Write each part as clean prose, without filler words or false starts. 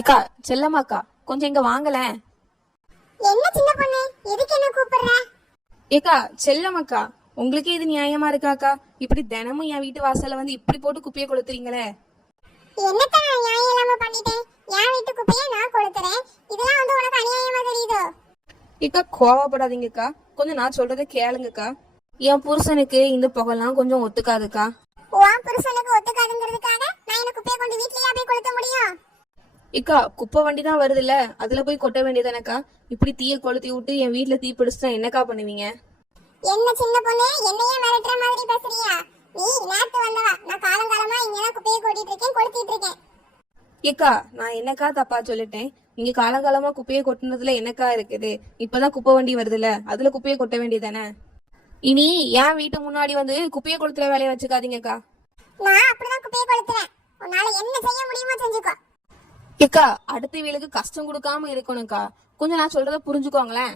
இக்கா, செல்லம்மாக்கா, கொஞ்சம் இங்க வாங்கல. என்ன சின்ன பொண்ணு, எதுக்கு என்ன கூப்பிடுற? ஏக்கா, செல்லம்மாக்கா, உங்களுக்கே இது நியாயமா இருக்காக்கா? இப்படி தினமும் என் வீட்டு வாசல்ல வந்து இப்படி போட்டு குப்பையை கொளுத்துறீங்களே. என்னத்தான் நான் நியாயம் இல்லாம பண்ணிட்டேன்? என் வீட்டு குப்பையை நான் கொளுத்துறேன், இதெல்லாம் வந்து உனக்கு அநியாயமா தெரியுதோ? ஏக்கா, கோவப்படாதீங்கக்கா, கொஞ்சம் நான் சொல்றதை கேளுங்கக்கா. என் புருஷனுக்கு இந்த புகைலாம் கொஞ்சம் ஒத்துக்காதுக்கா. உன் புருஷனுக்கு ஒத்துக்காதுங்கிறதுக்காக நான் என்ன குப்பையை கொண்டு வீட்லயே போய் கொளுத்த முடியும்? இக்கா, குப்பை வண்டி தான் வருதுல்ல, அதுல போய் கொட்ட வேண்டியதானக்கா? இப்படி தீய கொளுத்தி விட்டு என் வீட்டுல தீ பிடிச்சா என்னக்கா பண்ணுவீங்க? என்ன சின்ன பொண்ணு, என்னையே மிரட்டுற மாதிரி பேசுறியா? நீ நேத்து வந்தவா, நான் காலங்காலமா இங்கதான் குப்பையை கொட்டிட்டு இருக்கேன், கொளுத்திட்டு இருக்கேன். ஏக்கா, நான் என்னக்கா தப்பா சொல்லிட்டேன்? இங்க காலங்காலமா குப்பையை கொட்டினதுல என்னக்கா இருக்குது? இப்பதான் குப்பை வண்டி வருதுல்ல, அதுல குப்பையை கொட்ட வேண்டியதானே? இனி என் வீட்டு முன்னாடி வந்து குப்பையை கொளுத்துற வேலையை வச்சுக்காதீங்கக்கா. நான் அப்படிதான் குப்பையை கொளுத்துறேன், உன்னால என்ன செய்ய முடியுமோ செஞ்சுக்கோ. ஏக்கா, அடுத்த வீலுக்கு கஷ்டம் கொடுக்காம இருக்கணும்க்கா, கொஞ்சம் நான் சொல்றத புரிஞ்சுக்கோங்களேன்.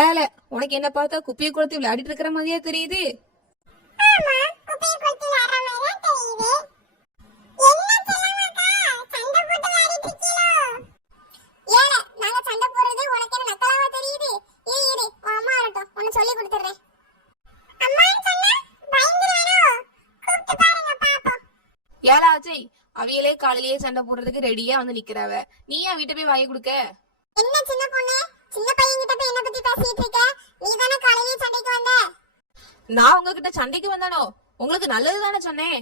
ஏல, உனக்கு என்ன பார்த்தா குப்பையை கொளுத்தி விளையாடிட்டு இருக்கிற மாதிரியா தெரியுது? ஏலா அஜய், அவியலே காலையிலேயே சண்டை போடுறதுக்கு ரெடியா வந்து நிக்கிறாவ, நீ ஏன் வீட்டை போய் வாங்கி கொடுக்க? என்ன சின்ன பொண்ணு, சின்ன பையன் கிட்ட போய் என்ன பத்தி பேசிட்டு இருக்க? நீ தானே காலையிலே சண்டைக்கு வந்த? நான் உங்ககிட்ட சண்டைக்கு வந்தானோ? உங்களுக்கு நல்லது தானே சொன்னேன்.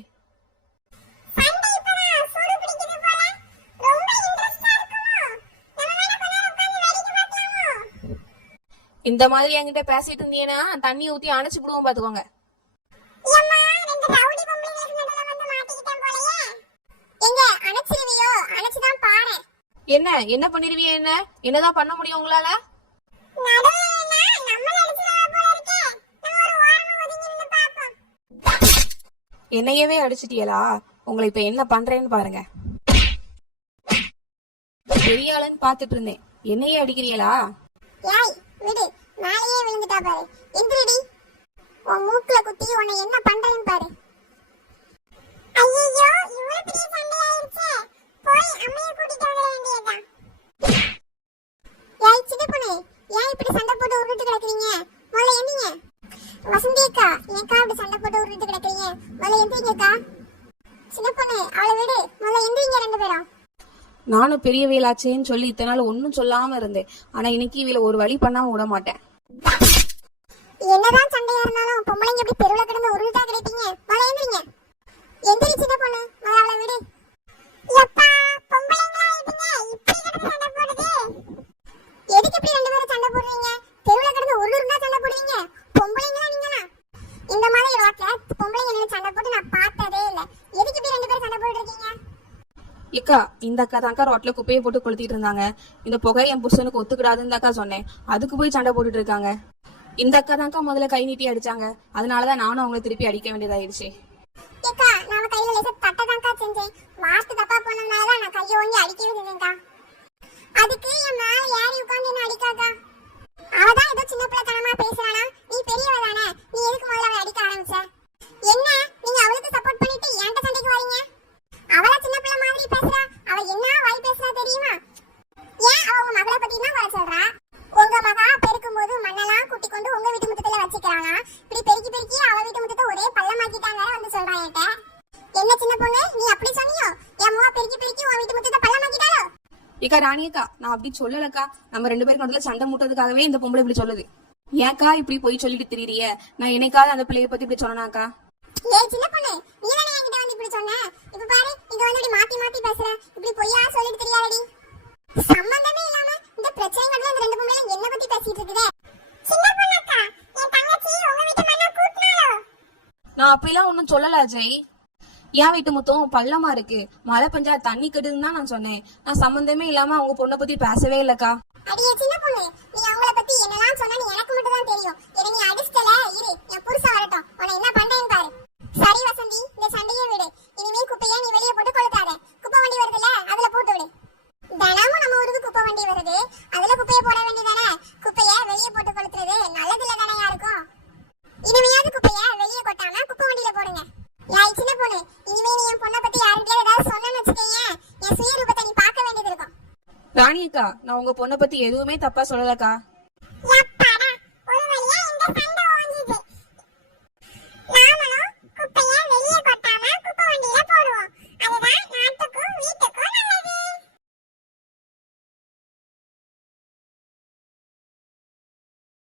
சண்டை இப்பதான் சூடு பிடிக்குது போல. ரொம்ப இன்ட்ரஸ்டா இருக்குமோ? நம்ம வேணா கொஞ்ச நேரம் உட்கார்ந்து வேடிக்கை பார்க்கலாமோ? இந்த மாதிரி என்கிட்ட பேசிட்டு இருந்தீங்கன்னா தண்ணி ஊத்தி அணைச்சு விடுவோம் பாத்துக்கோங்க. அம்மா, ரெண்டு ரவுடி பொம்பளைங்களுக்கு நடுவுல வந்து மாட்டிக்கிட்டேன் போலயே. எங்க அணைச்சிருவியோ? அணைச்சுதான் பாறேன். என்ன என்ன பண்ணிருவீங்க? என்னதான் பண்ண முடியும் உங்களால? நடுவுலனா நம்மள அடிச்சுடா போல இருக்கே. நம்ம ஒரு ஓரமா ஒதுங்கி நின்னு பாப்போம். என்னையவே அடிச்சிட்டியலா? உங்களை இப்ப என்ன பண்றேன்னு பாருங்க. பெரிய ஆளுன்னு பாத்துட்டு இருந்தேன், என்னையே அடிக்கிறீங்களா? ஏய் விடு, மேலேயே விழுந்துட்டா பாரு. எந்திரிடி, உன் மூக்குல குத்தி உன்னை என்ன பண்றேன்னு பாரு. ஐயோ, இவ்வளவு பெரிய சண்டை ஆயிருச்சே. போய் அம்மைய கூட்டிட்டு வர வேண்டியதுதான். ஏய் சின்ன பொண்ணு, ஏன் இப்படி சண்டை போட்டு உருட்டு கிடக்குறீங்க? முதல்ல எந்திங்க. வசந்தி அக்கா, ஏன்க்கா இப்படி சண்டை போட்டு உருட்டு கிடக்குறீங்க? முதல்ல எந்திரிங்க அக்கா. சின்ன பொண்ணு, அவளை விடு, முதல்ல எந்திரிங்க ரெண்டு பேரும். நானும் பெரிய வேலாச்சேன்னு சொல்லி இத்தனை நாள் ஒன்னும் சொல்லாம இருந்தேன், ஆனா இன்னைக்கு இவள ஒரு வழி பண்ணாம விட மாட்டேன். என்னதான் சண்டையா இருந்தாலும் பொம்பளைங்க எப்படி தெருவுல கிடந்து உருட்டா கிடைப்பீங்க? முதல்ல எந்திரிங்க. எந்திரி சின்ன பொண்ணு, முதல்ல அவளை விடு. எப்பா, பொம்பளைங்களா இப்படி கிடந்து சண்டை போடுது? எதுக்கு இப்படி ரெண்டு பேரும் சண்டை போடுறீங்க? தெருவுல கிடந்து உருண்டா சண்டை போடுவீங்க? பொம்பளைங்களா நீங்களா? இந்த மாதிரி ரோட்ல பொம்பளைங்க நின்று சண்டை போட்டு நான் பார்த்ததே இல்ல. எதுக்கு இப்படி ரெண்டு பேரும் சண்டை போட்டு இருக்கீங்க? ஏக்கா, இந்த அக்கா தான்க்கா ரோட்ல குப்பையை போட்டு கொளுத்திட்டு இருந்தாங்க. இந்த புகை என் புருஷனுக்கு ஒத்துக்கிடாதுன்னு அக்கா சொன்னேன், அதுக்கு போய் சண்டை போட்டுட்டு இருக்காங்க. இந்த அக்கா தான்க்கா முதல்ல கை நீட்டி அடிச்சாங்க, அதனாலதான் நானும் அவங்களை திருப்பி அடிக்க வேண்டியதாயிடுச்சு. ஏக்கா, நான் கையில லேசா தட்டதான்க்கா செஞ்சேன். வாஸ்து தப்பா போனதுனாலதான் நான் கையை ஓங்கி அடிக்கவே செஞ்சேன்க்கா. அதுக்கு என் மேல ஏறி உட்கார்ந்து என்ன அடிக்காக்கா. அவதான் ஏதோ சின்ன பிள்ளைத்தனமா பேசுறானா? நீ பெரியவ தானே, நீ எதுக்கு முதல்ல அவளை அடிக்க ஆரம்பிச்ச? என்ன நீங்க அவளுக்கு சப்போர்ட் பண்ணிட்டு என்கிட்ட சண்டைக்கு வரீங்க? அவளா சின்ன பிள்ளை மாதிரி பேசுறா? அவ என்ன வாய் பேசுறா தெரியுமா? ஏன் அவ உங்க மகளை பத்தி தான் வர சொல்றா? உங்க மகா பெருக்கும் போது மண்ணெல்லாம் கூட்டி கொண்டு உங்க வீட்டு முத்தத்துல வச்சுக்கிறானா? இப்படி பெருக்கி பெருக்கி அவ வீட்டு முத்தத்தை ஒரே பள்ளமாக்கிட்டாங்க வந்து சொல்றா என்கிட்ட. என்ன சின்ன பொண்ணு, நீ அப்படி சொன்னியோ? என் முகா பெருக்கி பெருக்கி உன் வீட்டு முத்தத்தை பள்ளமாக்கிட்டாலோ? ஏக்கா ராணியக்கா, நான் அப்படி சொல்லலக்கா. நம்ம ரெண்டு பேருக்கு நடுவுல சண்டை மூட்டதுக்காகவே இந்த பொம்பளை இப்படி சொல்லுது. ஏக்கா இப்படி போய் சொல்லிட்டு திரியறிய? நான் என்னைக்காவது அந்த பிள்ளைய பத்தி இப்படி சொன்னாக்கா? ஏய் சின்ன பொண்ணு, நீ தானே என்கிட்ட வந்து இப்படி சொன்ன? இப்ப பாரு, இங்க வந்து இப்படி மாத்தி மாத்தி பேசுற. இப்படி பொய்யா சொல்லிட்டு தெரியாதடி. சம்பந்தமே இல்லாம இந்த பிரச்சனைகள் இந்த ரெண்டு பொம்பளைங்க என்ன பத்தி பேசிட்டு இருக்குதே? சின்ன பொண்ணு அக்கா, என் தங்கச்சி உங்க வீட்டு மண்ணா கூட்னாலோ? நான் அப்படிலாம் ஒன்னும் சொல்லல அஜய். என் வீட்டு முத்தம் பள்ளமா இருக்கு, மழை பெஞ்சா தண்ணி கெடுதுன்னு தான் நான் சொன்னேன். நான் சம்பந்தமே இல்லாம அவங்க பொண்ணை பத்தி பேசவே இல்லக்கா. அடியே சின்ன பொண்ணு, நீ அவங்கள பத்தி என்னலாம் சொன்னா நீ எனக்கு மட்டும் தான் ராணி அக்கா, நான் உங்க பொண்ணை பத்தி எதுவுமே தப்பா சொல்லலக்கா.